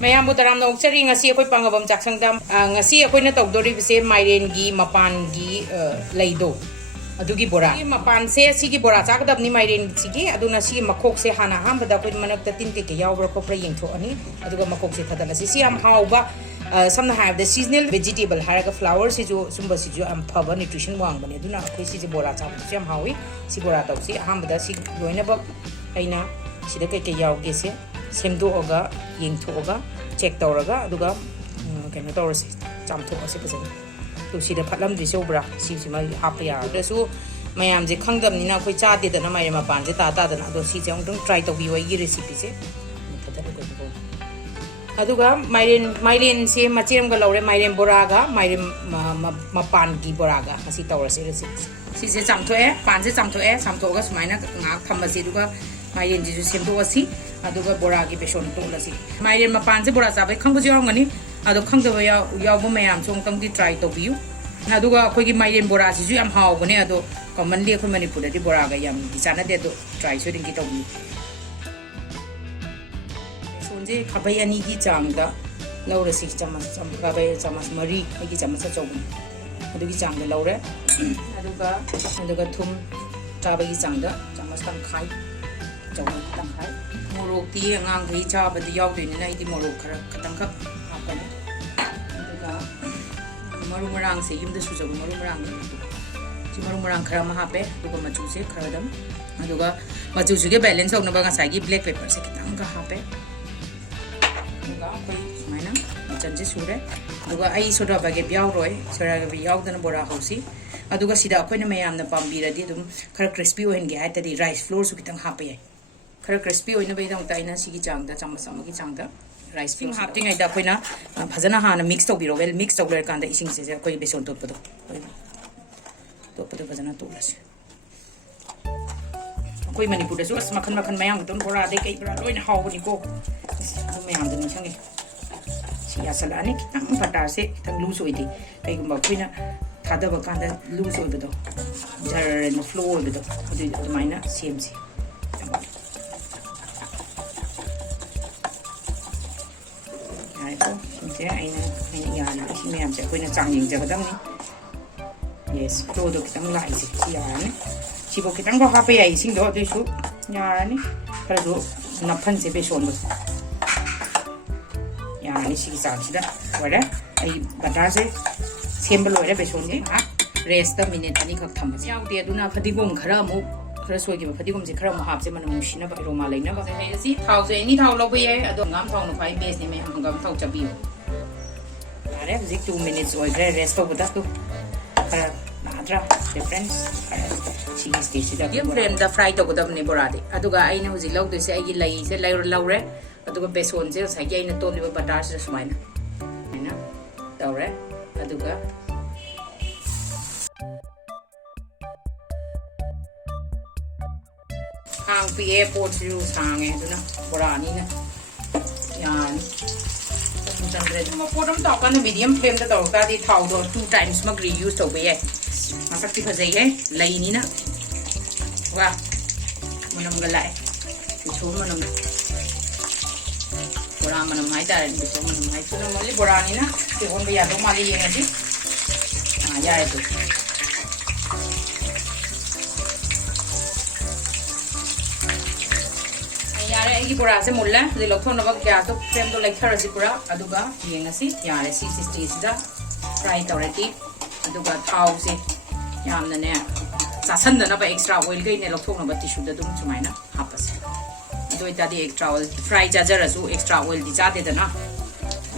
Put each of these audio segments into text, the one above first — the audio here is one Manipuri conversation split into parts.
Mayam butaram na uksari ngasi ako'y Pangambam Chakshang dam ngasi ako'y natawdori bise Mairen gi mapan gi laydo adugi bora mapan se sigi bora chakdab ni Mairen sigi aduna sigi makok se hana hambada ako'y manakta tin ke yawbra ko pra yengtho ani aduga makok se thadala si am hauba samna have the seasonal vegetable haraga flower si jo sumba si jo am phaba nutrition wang bane aduna ako'y si bora cham si am hawi si bora taw si hambada si loina ba aina sida ke yawge se semdoga yengthoga check tawraga aduga kena tawrasi chamthokase pasani to sida phatlam di sobra si ma hapa ya dasu mayam je khangdam ni na khoi cha de dana Mairen Mapal je ta dana do si je ong try to bi wai gi recipe se aduga Mairen se machem ga lawre Mairen Bora ga Mairen Mapal gi Bora ga asi tawrasi recipe si je chamthoe pan je chamthoe chamthoga sumaina nga thamasi duga Mairen ji semdoasi aduga bora gi beson tolasi Mairen Mapal se bora sabai khangbu jawngani adu khangdaba yaw mayam chong tang di try to biu aduga khoi gi Mairen Bora si ju am haw bane adu commonly khoi Manipur di bora ga yam di chana de do try so ding gi to biu sonje khabai ani gi changda laura 6 chamas khabai chamas mari gi chamas chawbu adu gi changda laure aduga thum chabai gi changda chamas tam khai chawbu tam khai morok ti angang gi cha ba di yaw de ni na idi morok khara khatang khak hapani aduga maru marang se yum da su jagu maru marang si maru marang khara ma hape aduga machu se khara dam aduga machu su ge balance ok na ba nga sai gi black pepper se kitang ga hape aduga koi sumaina chan je sure aduga ai soda ba ge byaw roi sora ge byaw da na bora hosi aduga sida koi na mayam na pambi ra di dum khara crispy ohen ge ai ta di rice flour su kitang hape ai khara crispy oina bai dang ta ina sigi changda chamas amagi changda rice flour hapting ai da koina phajana hana mix to biro well mix to ler kanda ising se koi beson to pado phajana to las koi Manipur da su makhan mayam ton bora de kai bra loina haw ni ko mayam da ni sangi si asalani kitang patar se kitang loose oidi kai gumba koina thada ba kanda loose oido jar no flow oido adu maina cmc Oke, ini ya, nah, ini yang saya punya canggih jaga dong nih. Yes, produk kita mulai sih, ya nih. Sibuk kita nggak HP ya, ising doa tuh su, ya nih. Kalau tuh napan sih beson bos. Ya nih sih kisah sudah, wadah. Ayo batas sih, sembel wadah beson nih. Rest minute ini kau tambah. Ya udah tuh nak fatigum keramu. Terus lagi fatigum sih keramu hap sih mana musim apa aroma lain apa. Saya sih tahu sih ini tahu logo ya, aduh ngam tahu nupai base nih, memang ngam tahu cabai. Ada sih 2 minutes oiler rest over dah tu. Ada difference. Cheese stage dah. Dia frame dah fry tu kita beri bora deh. Aduga aina uji lau tu saya lagi lay saya laure. Aduga beson saya saya aina tu ni batas saya semua ina. Ina tahu re. Aduga. Hang pi airport tu sang tu na bora ni na. Yan. Potong tak kan medium flame dah tahu tadi tahu do 2 times mak reuse tahu be masak ti phajai hai lai ni na wah manam galai itu manam bora manam hai ta ni itu manam hai tu na mali bora ni na te on be ya do mali ye ngati ya itu yare ai bora se mulla de lokthon na ba gas to frame to like thara si pura aduga yengasi yare si stage da fry tawrati aduga thau se yamna ne chasan da na ba extra oil gai ne lokthon na ba tissue da dum chumaina hapas adu ita di extra oil fry jajara su extra oil di jade da na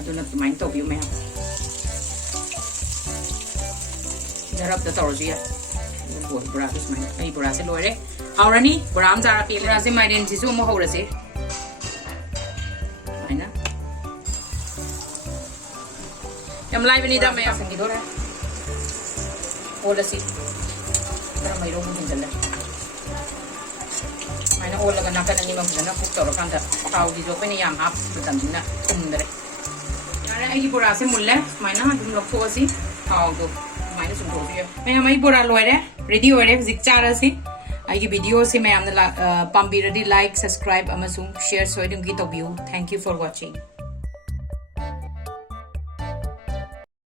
aduna tumain to biu me jarab da tawrji ya bora bismaina ai bora se loire Aurani, beram cara pilih rasa Mairen jisu mau hau rasa, mana? Yang lain ini dah macam gitu lah. Oh rasa, kalau Mairen pun jalan. Mana oh laga nak kan ni macam mana? Kuk tahu kan dah tahu di jauh ni yang hap betul ni nak umdere. Yang lagi berasa mulla, mana? Dum lok tu sih, tahu tu, mana sumber dia. Mana mai bora luar ready luar zikcara sih. Aigi video se मैं आपने pambiradi like subscribe amasung share so idum gi to view. Thank you for watching.